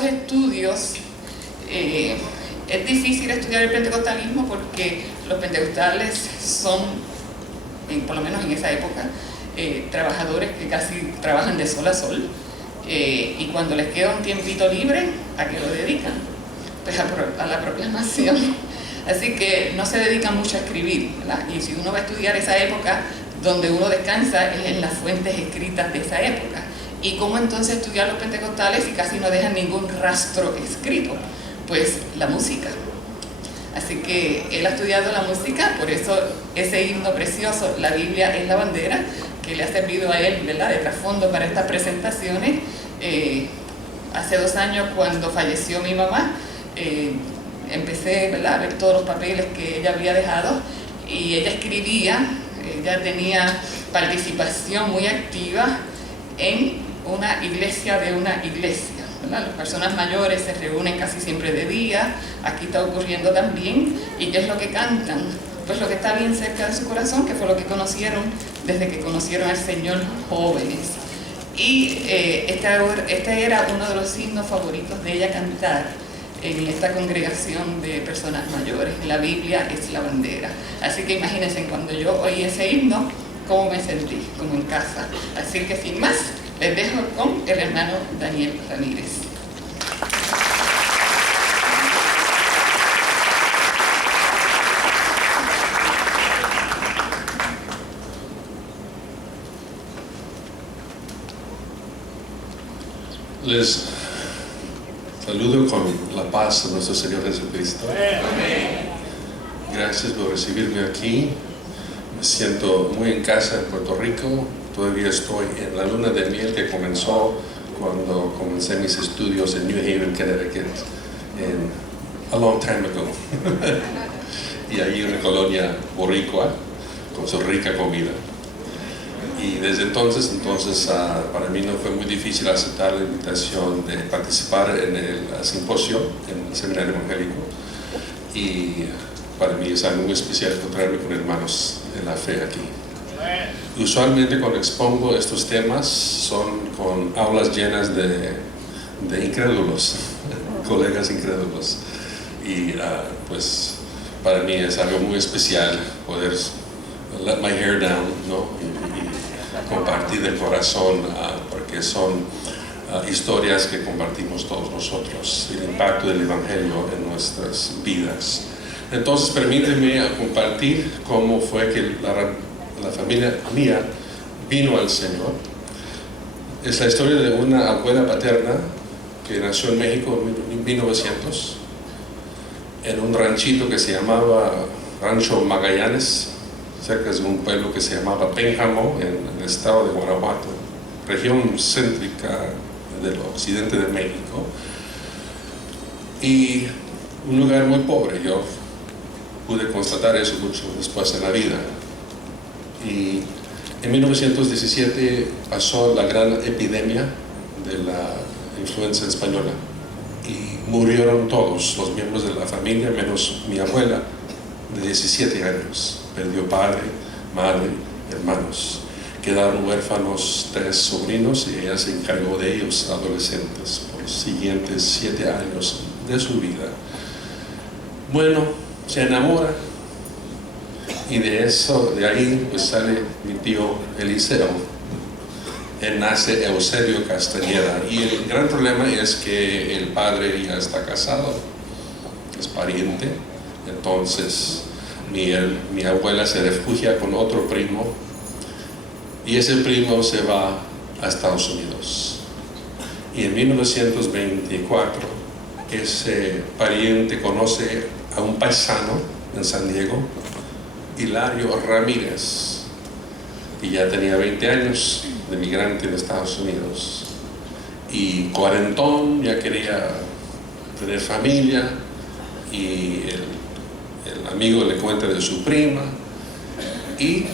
esos estudios, es difícil estudiar el pentecostalismo porque los pentecostales son, por lo menos en esa época, trabajadores que casi trabajan de sol a sol, y cuando les queda un tiempito libre, ¿a qué lo dedican? Pues a la proclamación. Así que no se dedican mucho a escribir, ¿verdad? Y si uno va a estudiar esa época, donde uno descansa es en las fuentes escritas de esa época. ¿Y cómo entonces estudiar los pentecostales si casi no dejan ningún rastro escrito? Pues la música. Así que él ha estudiado la música, por eso ese himno precioso, La Biblia es la bandera, que le ha servido a él, ¿verdad?, de trasfondo para estas presentaciones. Hace 2 años, cuando falleció mi mamá, empecé, ¿verdad?, a ver todos los papeles que ella había dejado, y ella escribía, ella tenía participación muy activa en una iglesia de una iglesia, ¿verdad? Las personas mayores se reúnen casi siempre de día, aquí está ocurriendo también, y ¿qué es lo que cantan? Pues lo que está bien cerca de su corazón, que fue lo que conocieron desde que conocieron al Señor jóvenes. Y este era uno de los himnos favoritos de ella cantar en esta congregación de personas mayores. La Biblia es la bandera. Así que imagínense, cuando yo oí ese himno, cómo me sentí, como en casa. Así que sin más, les dejo con el hermano Daniel Ramírez. Les saludo con la paz de nuestro Señor Jesucristo. Gracias por recibirme aquí. Me siento muy en casa en Puerto Rico. Todavía estoy en la luna de miel que comenzó cuando comencé mis estudios en New Haven, Connecticut, a long time ago. Y allí una colonia boricua con su rica comida. Y desde entonces para mí no fue muy difícil aceptar la invitación de participar en el simposio en el seminario evangélico, y para mí es algo muy especial encontrarme con hermanos en la fe aquí. Usualmente cuando expongo estos temas son con aulas llenas de incrédulos, colegas incrédulos, y pues para mí es algo muy especial poder let my hair down, ¿no? y compartir del corazón, porque son historias que compartimos todos nosotros, el impacto del Evangelio en nuestras vidas. Entonces permíteme compartir cómo fue que la familia mía vino al Señor. Es la historia de una abuela paterna que nació en México en 1900, en un ranchito que se llamaba Rancho Magallanes, cerca de un pueblo que se llamaba Pénjamo, en el estado de Guanajuato, región céntrica del occidente de México, y un lugar muy pobre. Yo pude constatar eso mucho después en la vida. Y en 1917 pasó la gran epidemia de la influenza española, y murieron todos los miembros de la familia, menos mi abuela, de 17 años. Perdió padre, madre, hermanos. Quedaron huérfanos 3 sobrinos, y ella se encargó de ellos, adolescentes, por los siguientes 7 años de su vida. Bueno, se enamora, y de ahí pues sale mi tío Eliseo. Él nace Eusebio Castañeda, y el gran problema es que el padre ya está casado, es pariente. Entonces mi abuela se refugia con otro primo, y ese primo se va a Estados Unidos. Y en 1924 ese pariente conoce a un paisano en San Diego, Hilario Ramírez, y ya tenía 20 años de migrante en Estados Unidos, y cuarentón, ya quería tener familia, y el amigo le cuenta de su prima, y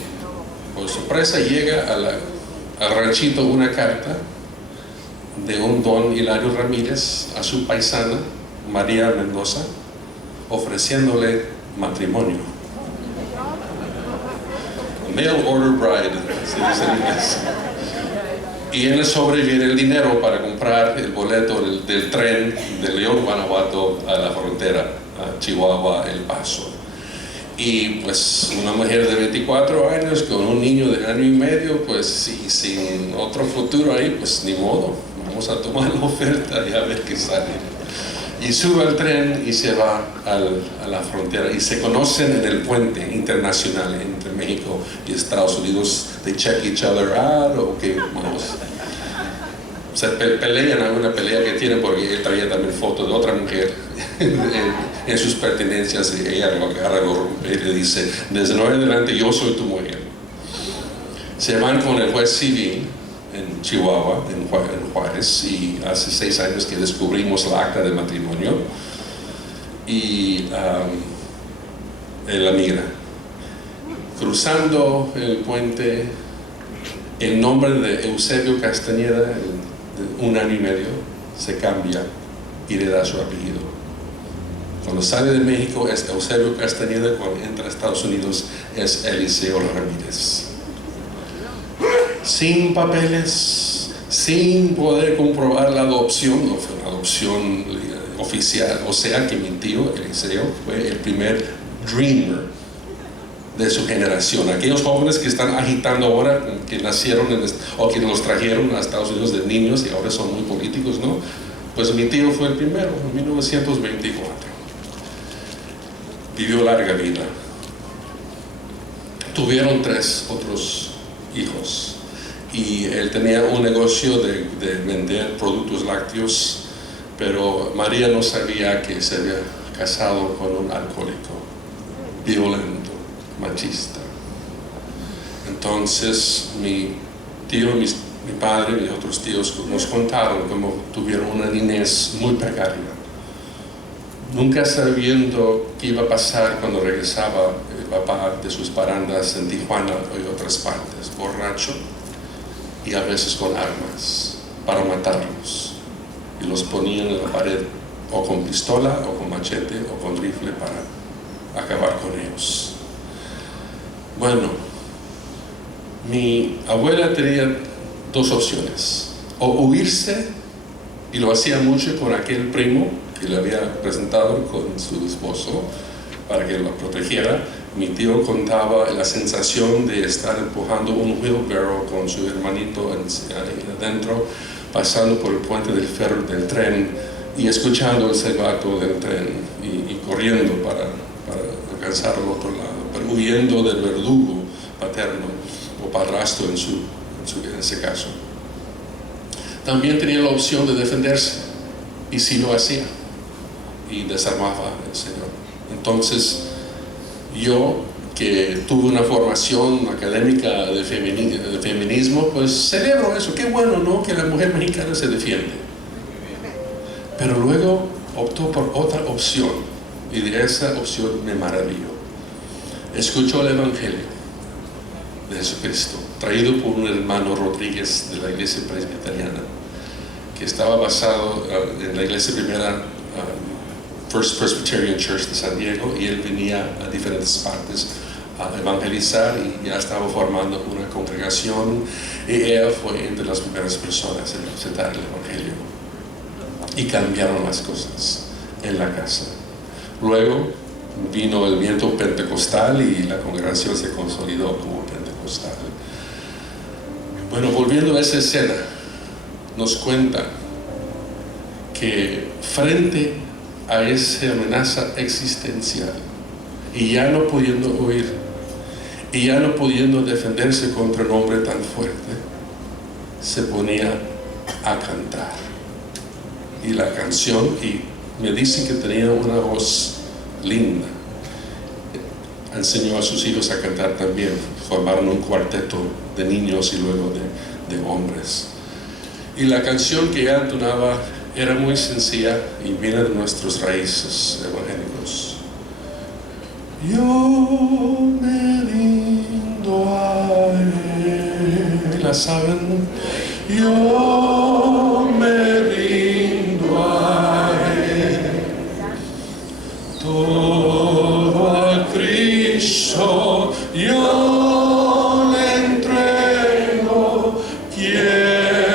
por sorpresa llega al ranchito una carta de un don Hilario Ramírez a su paisana María Mendoza, ofreciéndole matrimonio. Mail order bride, se dice en inglés. Y en el sobre viene el dinero para comprar el boleto del tren de León, Guanajuato, a la frontera, a Chihuahua, El Paso. Y pues una mujer de 24 años con un niño de año y medio, pues y sin otro futuro ahí, pues ni modo, vamos a tomar la oferta y a ver qué sale. Y sube al tren y se va a la frontera y se conocen en el puente internacional entre México y Estados Unidos. They check each other out, o que vamos. Se pelean, hay una pelea que tienen porque él traía también fotos de otra mujer en sus pertenencias y ella lo agarra y le dice: desde hoy en adelante yo soy tu mujer. Se van con el juez civil en Chihuahua, en Juárez, y hace 6 años que descubrimos la acta de matrimonio y él la migra. Cruzando el puente, el nombre de Eusebio Castañeda, de 1 año y medio, se cambia y le da su apellido. Cuando sale de México es Eusebio Castañeda, cuando entra a Estados Unidos es Eliseo Ramírez. Sin papeles, sin poder comprobar la adopción, no fue una adopción oficial, o sea que mi tío Eliseo fue el primer dreamer de su generación. Aquellos jóvenes que están agitando ahora, que nacieron o que los trajeron a Estados Unidos de niños y ahora son muy políticos, ¿no? Pues mi tío fue el primero, en 1924. Vivió larga vida. Tuvieron 3 otros hijos. Y él tenía un negocio de vender productos lácteos, pero María no sabía que se había casado con un alcohólico, violento, machista. Entonces mi tío, mi padre y mis otros tíos nos contaron cómo tuvieron una niñez muy precaria, nunca sabiendo qué iba a pasar cuando regresaba el papá de sus parandas en Tijuana y otras partes, borracho y a veces con armas para matarlos, y los ponían en la pared o con pistola o con machete o con rifle para acabar con ellos. Bueno, mi abuela tenía 2 opciones: o huirse, y lo hacía mucho con aquel primo que le había presentado con su esposo para que lo protegiera. Mi tío contaba la sensación de estar empujando un wheelbarrow con su hermanito adentro, pasando por el puente del tren y escuchando el silbato del tren y corriendo para alcanzar al otro lado, pero huyendo del verdugo paterno o padrastro en ese caso. También tenía la opción de defenderse, y sí lo hacía, y desarmaba al Señor. Entonces yo, que tuve una formación académica de feminismo, pues celebro eso. Qué bueno, ¿no?, que la mujer mexicana se defiende. Pero luego optó por otra opción, y de esa opción me maravilló. Escuchó el Evangelio de Jesucristo, traído por un hermano Rodríguez de la iglesia presbiteriana, que estaba basado en la iglesia primera, First Presbyterian Church de San Diego, y él venía a diferentes partes a evangelizar y ya estaba formando una congregación, y ella fue entre las primeras personas en presentar el Evangelio, y cambiaron las cosas en la casa. Luego vino el viento pentecostal y la congregación se consolidó como pentecostal. Bueno, volviendo a esa escena, nos cuenta que frente a esa amenaza existencial, y ya no pudiendo huir, y ya no pudiendo defenderse contra un hombre tan fuerte, se ponía a cantar. Y la canción, y me dicen que tenía una voz linda, enseñó a sus hijos a cantar también. Formaron un cuarteto de niños y luego de hombres. Y la canción que ella entonaba era muy sencilla y viene de nuestras raíces evangélicos. Yo me rindo a él. ¿La saben? Yo me rindo a él. Todo a Cristo yo le entrego. Quiero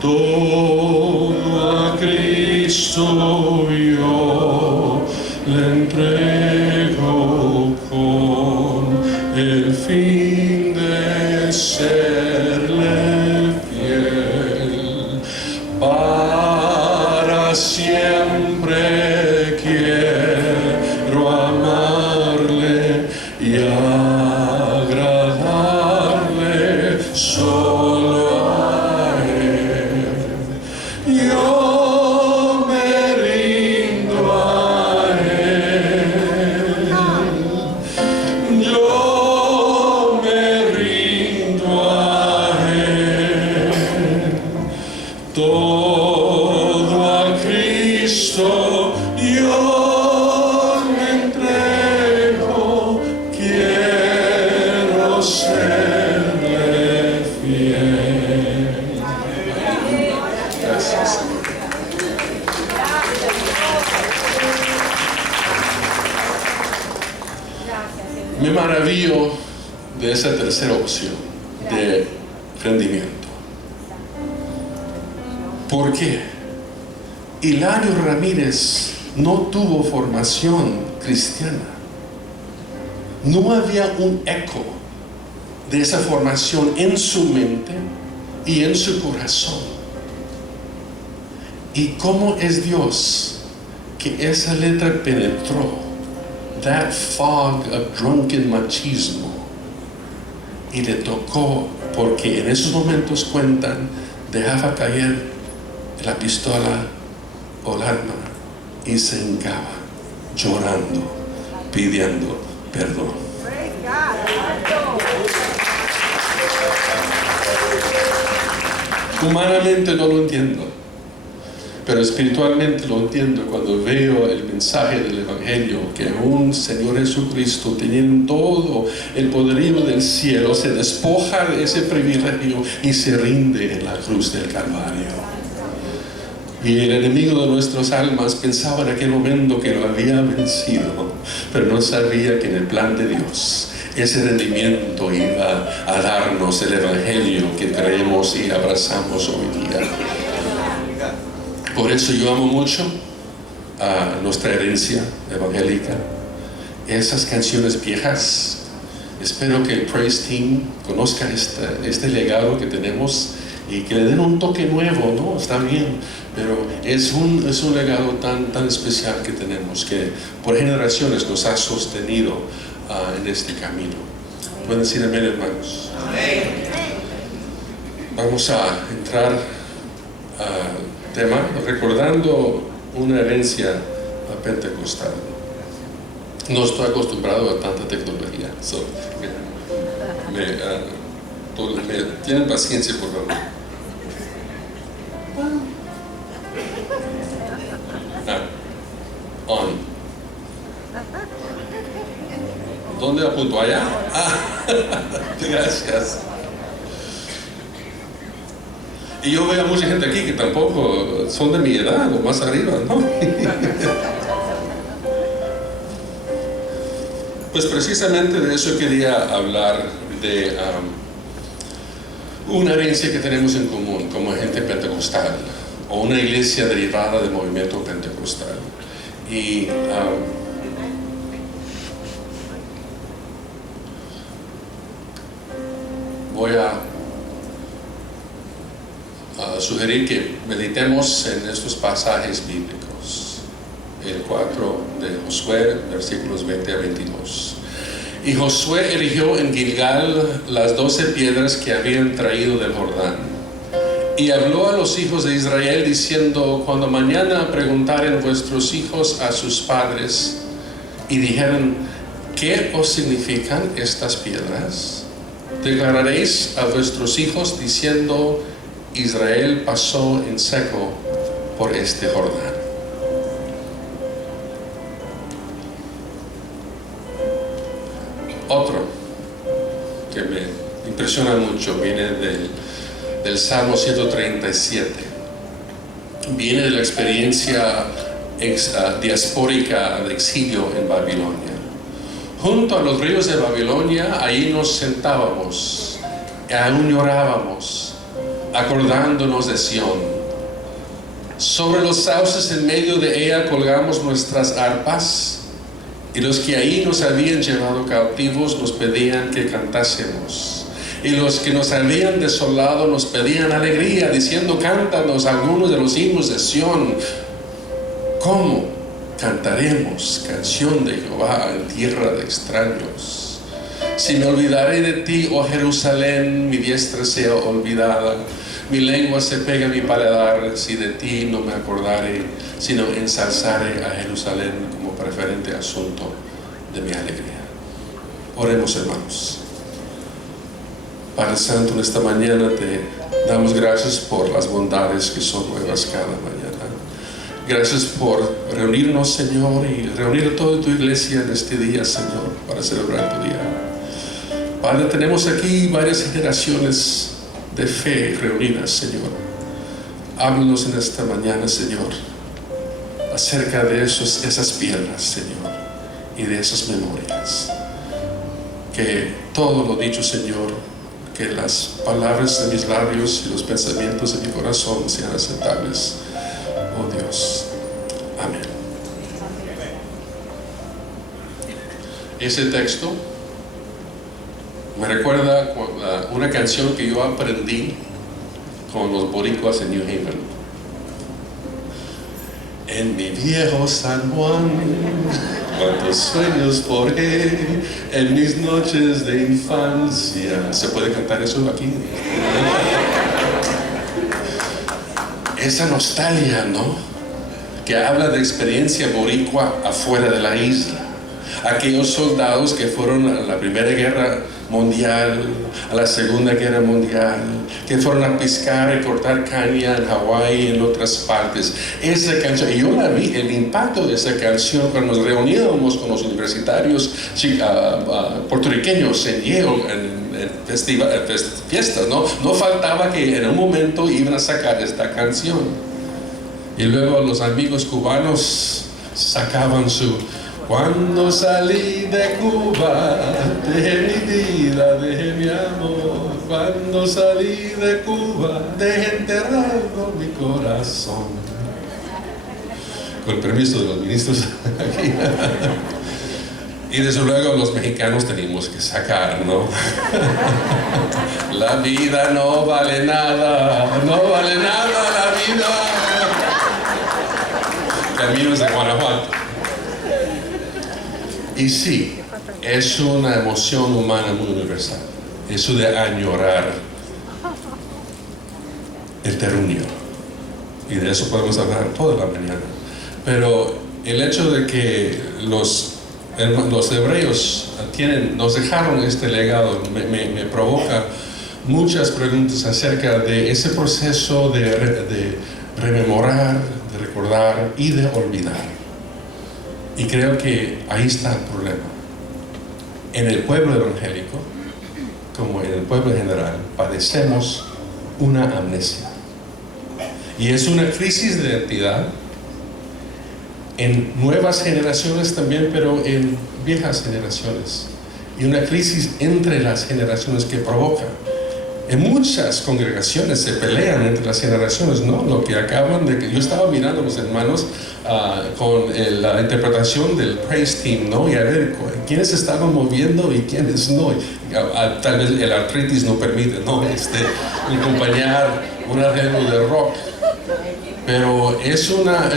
todo a Cristo yo le entrego con el fin de serle fiel. Para siempre quiero amarle y agradarle solo a Él. Yo me rindo a Él. Yo me rindo a Él. Todo a Cristo yo me entrego, quiero serle fiel. Gracias. Me maravillo de esa tercera opción de rendimiento. ¿Por qué? Hilario Ramírez no tuvo formación cristiana. No había un eco de esa formación en su mente y en su corazón. ¿Y cómo es Dios que esa letra penetró that fog of drunken machismo y le tocó? Porque en esos momentos cuentan, dejaba caer la pistola o el arma y se hincaba llorando, pidiendo perdón. Humanamente no lo entiendo, pero espiritualmente lo entiendo cuando veo el mensaje del Evangelio, que un Señor Jesucristo, teniendo todo el poderío del cielo, se despoja de ese privilegio y se rinde en la cruz del Calvario. Y el enemigo de nuestras almas pensaba en aquel momento que lo había vencido, pero no sabía que en el plan de Dios ese rendimiento iba a darnos el Evangelio que creemos y abrazamos hoy día. Por eso yo amo mucho a nuestra herencia evangélica, esas canciones viejas. Espero que el Praise Team conozca este legado que tenemos y que le den un toque nuevo, ¿no? Está bien, pero es un legado tan especial que tenemos, que por generaciones nos ha sostenido en este camino. ¿Pueden decir amén, hermanos? Amén. Vamos a entrar al tema recordando una herencia pentecostal. No estoy acostumbrado a tanta tecnología, me tienen paciencia, por favor. On. ¿Dónde apunto? Allá. Gracias. Y yo veo a mucha gente aquí que tampoco son de mi edad o más arriba, ¿no? Pues precisamente de eso quería hablar, de una herencia que tenemos en común como gente pentecostal, o una iglesia derivada del movimiento pentecostal. Y voy a sugerir que meditemos en estos pasajes bíblicos. El 4 de Josué, versículos 20 a 22. Y Josué erigió en Gilgal las 12 piedras que habían traído del Jordán. Y habló a los hijos de Israel diciendo: cuando mañana preguntaren vuestros hijos a sus padres y dijeren: ¿qué os significan estas piedras? Declararéis a vuestros hijos diciendo: Israel pasó en seco por este Jordán. Otro que me impresiona mucho viene del Salmo 137. Viene de la experiencia diaspórica de exilio en Babilonia. Junto a los ríos de Babilonia, ahí nos sentábamos, aún llorábamos acordándonos de Sión. Sobre los sauces en medio de ella colgamos nuestras arpas, y los que ahí nos habían llevado cautivos nos pedían que cantásemos. Y los que nos habían desolado nos pedían alegría, diciendo: cántanos algunos de los himnos de Sión. ¿Cómo cantaremos canción de Jehová en tierra de extraños? Si me olvidaré de ti, oh Jerusalén, mi diestra sea olvidada. Mi lengua se pega a mi paladar, si de ti no me acordare, sino ensalzaré a Jerusalén como preferente asunto de mi alegría. Oremos, hermanos. Padre Santo, en esta mañana te damos gracias por las bondades que son nuevas cada mañana. Gracias por reunirnos, Señor, y reunir a toda tu iglesia en este día, Señor, para celebrar tu día. Padre, tenemos aquí varias generaciones de fe reunidas, Señor. Háblanos en esta mañana, Señor, acerca de esas piedras, Señor, y de esas memorias. Que todo lo dicho, Señor, que las palabras de mis labios y los pensamientos de mi corazón sean aceptables, oh Dios. Amén. Ese texto me recuerda una canción que yo aprendí con los boricuas en New Haven. En mi viejo San Juan, cuántos sueños forjé en mis noches de infancia. ¿Se puede cantar eso aquí? Esa nostalgia, ¿no? Que habla de experiencia boricua afuera de la isla. Aquellos soldados que fueron a la Primera Guerra Mundial, a la Segunda Guerra Mundial, que fueron a pescar y cortar caña en Hawái y en otras partes. Esa canción, y yo la vi, el impacto de esa canción cuando nos reuníamos con los universitarios puertorriqueños en Yale, en fiestas, ¿no? No faltaba que en un momento iban a sacar esta canción. Y luego los amigos cubanos sacaban su: cuando salí de Cuba, dejé mi vida, dejé mi amor. Cuando salí de Cuba, dejé enterrado mi corazón. Con el permiso de los ministros aquí. Y desde luego los mexicanos tenemos que sacar, ¿no? La vida no vale nada, no vale nada la vida. Caminos de Guanajuato. Y sí, es una emoción humana muy universal. Eso de añorar el terruño. Y de eso podemos hablar toda la mañana. Pero el hecho de que los hebreos nos dejaron este legado me provoca muchas preguntas acerca de ese proceso de rememorar, de recordar y de olvidar. Y creo que ahí está el problema. En el pueblo evangélico, como en el pueblo en general, padecemos una amnesia. Y es una crisis de identidad en nuevas generaciones también, pero en viejas generaciones. Y una crisis entre las generaciones que provoca. En muchas congregaciones se pelean entre las generaciones, ¿no? Lo que acaban de... Yo estaba mirando a los hermanos con la interpretación del praise team, ¿no? Y a ver quiénes estaban moviendo y quiénes no. Tal vez el artritis no permite, ¿no? Acompañar un arreglo de rock. Pero es una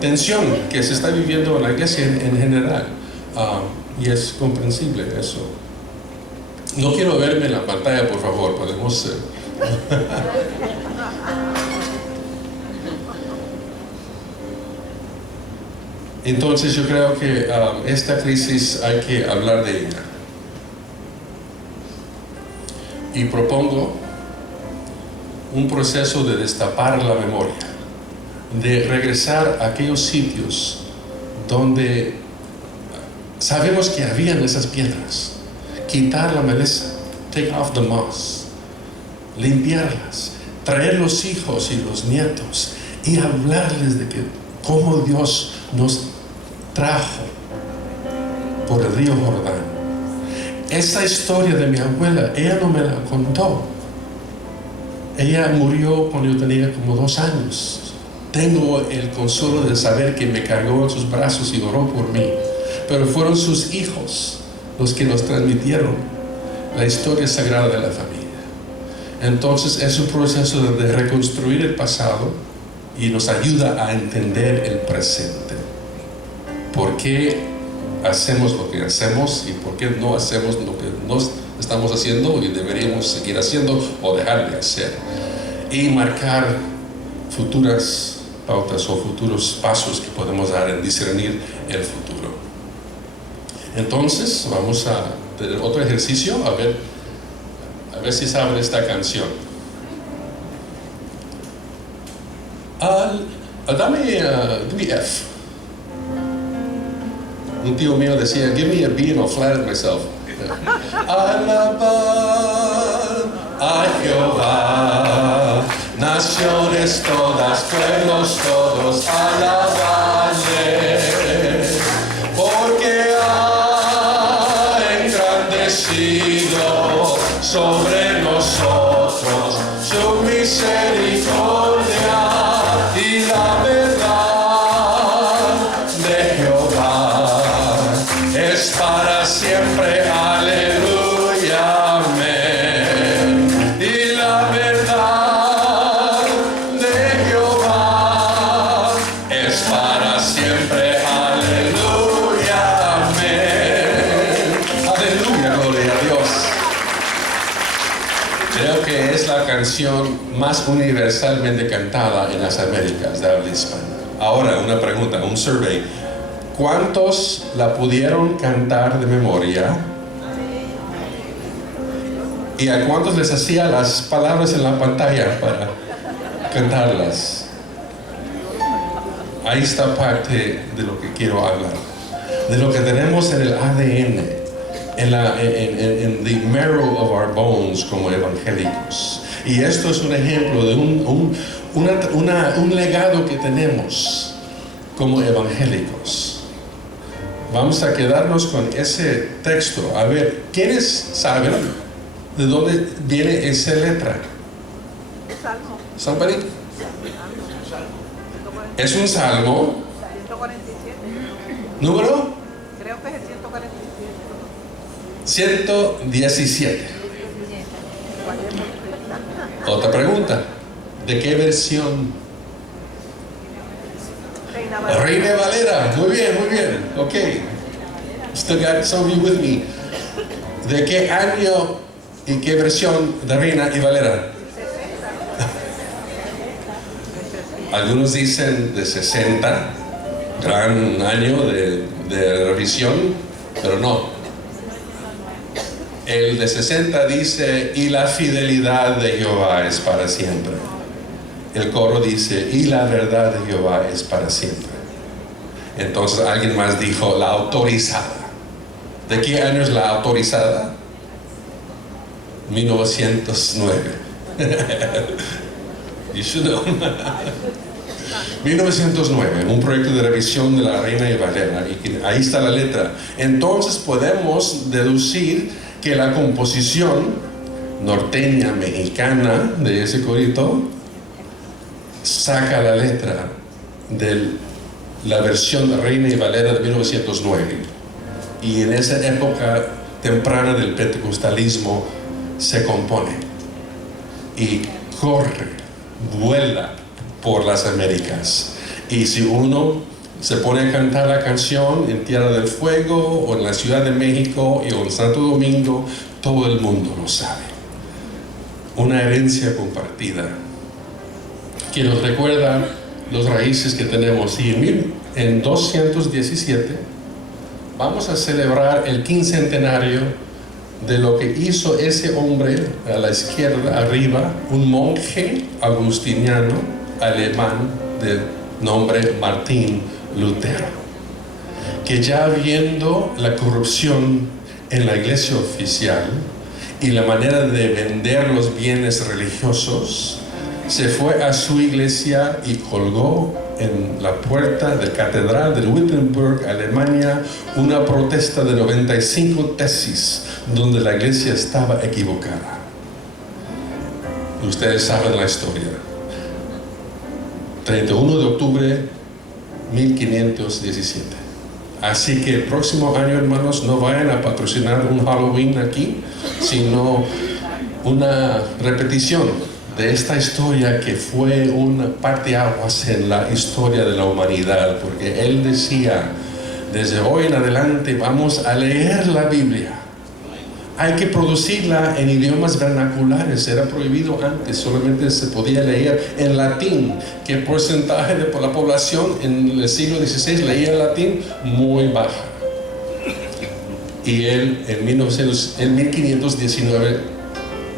tensión que se está viviendo en la iglesia en general. Y es comprensible eso. No quiero verme en la pantalla, por favor, podemos... Entonces yo creo que esta crisis hay que hablar de ella. Y propongo un proceso de destapar la memoria, de regresar a aquellos sitios donde sabemos que habían esas piedras. Quitar la maleza, take off the moss, limpiarlas, traer los hijos y los nietos y hablarles de que cómo Dios nos trajo por el río Jordán. Esa historia de mi abuela, ella no me la contó. Ella murió cuando yo tenía como 2 años. Tengo el consuelo de saber que me cargó en sus brazos y oró por mí. Pero fueron sus hijos los que nos transmitieron la historia sagrada de la familia. Entonces es un proceso de reconstruir el pasado y nos ayuda a entender el presente. ¿Por qué hacemos lo que hacemos y por qué no hacemos lo que no estamos haciendo y deberíamos seguir haciendo o dejar de hacer? Y marcar futuras pautas o futuros pasos que podemos dar en discernir el futuro. Entonces vamos a tener otro ejercicio, a ver si saben esta canción. Give me F. Un tío mío decía, give me a B and I'll flatter myself. Alabad a Jehová, naciones todas, pueblos todos, alabadle, porque ha engrandecido sobre nosotros su misericordia y la verdad de Jehová es para siempre. Aleluya, amén. Y la verdad de Jehová es para siempre. Aleluya, amén. Aleluya, gloria a Dios. Creo que es la canción más universalmente cantada en las Américas de habla hispana. Ahora, una pregunta, un survey. ¿Cuántos la pudieron cantar de memoria? ¿Y a cuántos les hacía las palabras en la pantalla para cantarlas? Ahí está parte de lo que quiero hablar. De lo que tenemos en el ADN, en the marrow of our bones como evangélicos. Y esto es un ejemplo de un legado que tenemos como evangélicos. Vamos a quedarnos con ese texto. A ver, ¿quiénes saben de dónde viene esa letra? Salmo. ¿Somebody? ¿Es un salmo? 147. ¿Número? Creo que es el 147. 117. Otra pregunta. ¿De qué versión? Reina Valera. Muy bien, muy bien. Ok. Still got some of you with me. ¿De qué año y qué versión de Reina y Valera? Algunos dicen de 60, gran año de revisión, pero no. El de 60 dice, y la fidelidad de Jehová es para siempre. El coro dice, y la verdad de Jehová es para siempre. Entonces alguien más dijo, la autorizada. ¿De qué año es la autorizada? 1909. You should know. 1909, un proyecto de revisión de la Reina y Valera, y ahí está la letra. Entonces podemos deducir que la composición norteña, mexicana de ese corito saca la letra de la versión de Reina y Valera de 1909. Y en esa época temprana del pentecostalismo se compone y corre, vuela por las Américas. Y si uno se pone a cantar la canción en Tierra del Fuego o en la Ciudad de México o en Santo Domingo, todo el mundo lo sabe. Una herencia compartida que nos recuerda los raíces que tenemos. Y en 217 vamos a celebrar el quincentenario de lo que hizo ese hombre a la izquierda arriba, un monje agustiniano alemán de nombre Martín Lutero, que ya viendo la corrupción en la iglesia oficial y la manera de vender los bienes religiosos, se fue a su iglesia y colgó en la puerta de la catedral de Wittenberg, Alemania, una protesta de 95 tesis donde la iglesia estaba equivocada. Ustedes saben la historia. 31 de octubre 1517. Así que el próximo año, hermanos, no vayan a patrocinar un Halloween aquí, sino una repetición de esta historia que fue una parteaguas en la historia de la humanidad, porque él decía, desde hoy en adelante vamos a leer la Biblia. Hay que producirla en idiomas vernaculares. Era prohibido antes, solamente se podía leer en latín. Que el porcentaje de la población en el siglo XVI leía latín muy baja. Y él en 1519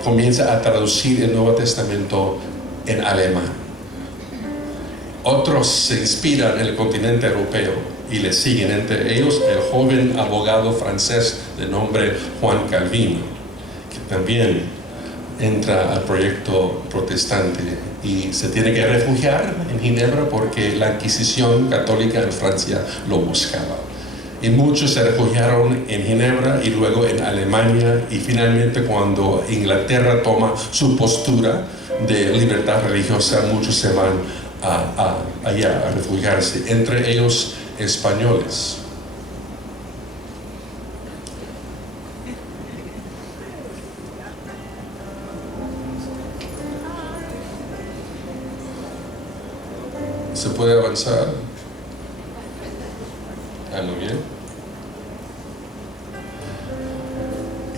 comienza a traducir el Nuevo Testamento en alemán. Otros se inspiran en el continente europeo y le siguen, entre ellos el joven abogado francés de nombre Juan Calvino, que también entra al proyecto protestante y se tiene que refugiar en Ginebra porque la Inquisición católica en Francia lo buscaba. Y muchos se refugiaron en Ginebra y luego en Alemania, y finalmente cuando Inglaterra toma su postura de libertad religiosa, muchos se van allá a refugiarse, entre ellos españoles. ¿Se puede avanzar? Muy bien.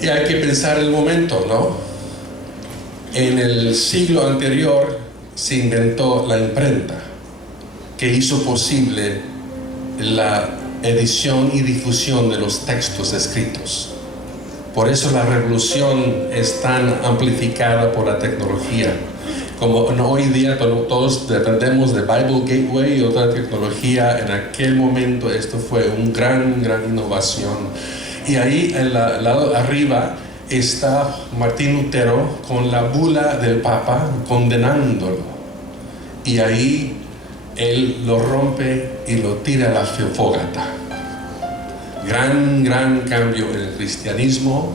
Y hay que pensar el momento, ¿no? En el siglo anterior se inventó la imprenta, que hizo posible la edición y difusión de los textos escritos. Por eso la revolución es tan amplificada por la tecnología. Como hoy día todos dependemos de Bible Gateway y otra tecnología, en aquel momento esto fue una gran innovación. Y ahí en el lado arriba está Martín Lutero con la bula del Papa condenándolo. Y ahí él lo rompe y lo tira a la fogata. Gran cambio en el cristianismo.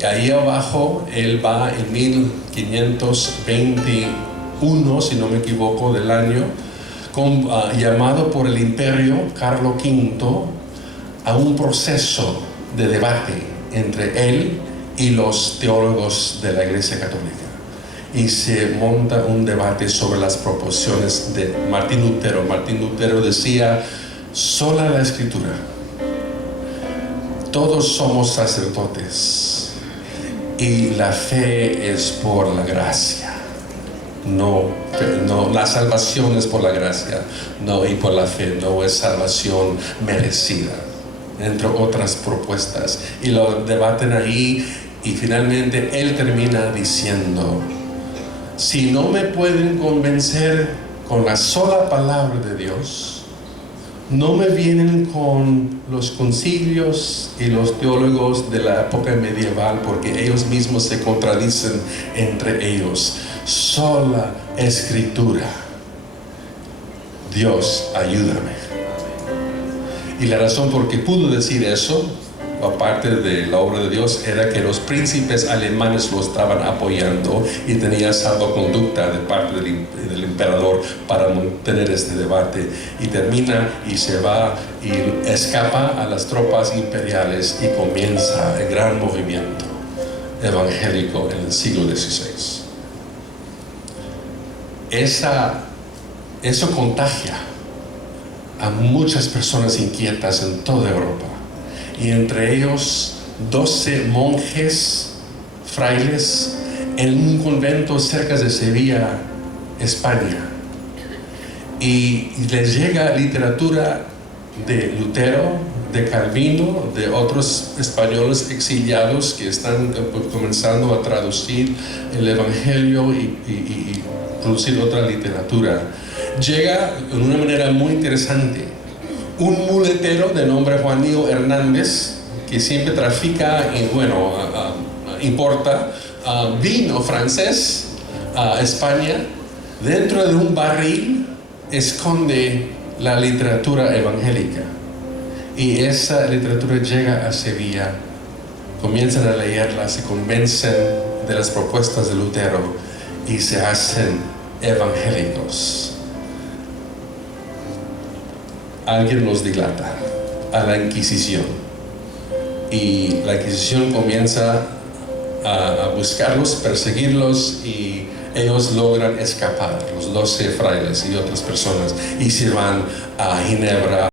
Y ahí abajo él va en 1521, si no me equivoco, del año, llamado por el imperio Carlos V a un proceso de debate entre él y los teólogos de la Iglesia Católica. Y se monta un debate sobre las proposiciones de Martín Lutero. Martín Lutero decía, sola la Escritura, todos somos sacerdotes y la fe es por la gracia. No, la salvación es por la gracia, no, y por la fe, no es salvación merecida, entre otras propuestas. Y lo debaten ahí y finalmente él termina diciendo, si no me pueden convencer con la sola palabra de Dios, no me vienen con los concilios y los teólogos de la época medieval, porque ellos mismos se contradicen entre ellos. Sola Escritura. Dios, ayúdame. Y la razón por qué pudo decir eso, aparte de la obra de Dios, era que los príncipes alemanes lo estaban apoyando y tenía salvoconducta de parte del emperador para mantener este debate. Y termina y se va y escapa a las tropas imperiales y comienza el gran movimiento evangélico en el siglo XVI. Eso contagia a muchas personas inquietas en toda Europa. Y entre ellos 12 monjes, frailes, en un convento cerca de Sevilla, España. Y les llega literatura de Lutero, de Calvino, de otros españoles exiliados que están comenzando a traducir el Evangelio y producir otra literatura. Llega de una manera muy interesante un muletero de nombre Juanillo Hernández, que siempre trafica y importa vino francés a España. Dentro de un barril esconde la literatura evangélica, y esa literatura llega a Sevilla. Comienzan a leerla, se convencen de las propuestas de Lutero y se hacen evangélicos. Alguien los dilata a la Inquisición, y la Inquisición comienza a buscarlos, perseguirlos, y ellos logran escapar, los 12 frailes y otras personas, y se van a Ginebra,